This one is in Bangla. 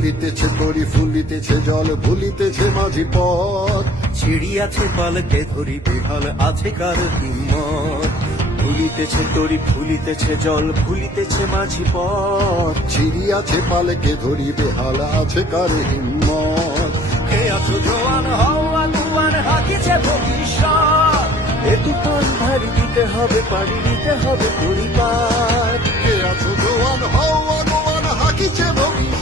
চলিতেছে তরি ফুলিতেছে জল ভুলিতেছে মাঝি পথ। ছিড়িয়াছে পালকে ধরি বেহাল আছে কার হিম্মত। ভুলিতেছে তরি ফুলিতেছে জল ভুলিতেছে মাঝি পথ। ছিড়িয়াছে পালকে ধরি বেহাল আছে কার হিম্মত। কে আছো জোয়ান হও আগুয়ান হাকিছে ভবিষ্যৎ। এ তুফান ভারী দিতে হবে পাড়ি দিতে হবে পরিবার। কে আছো জোয়ান হও আগুয়ান হাকিছে ভবিষ্যৎ।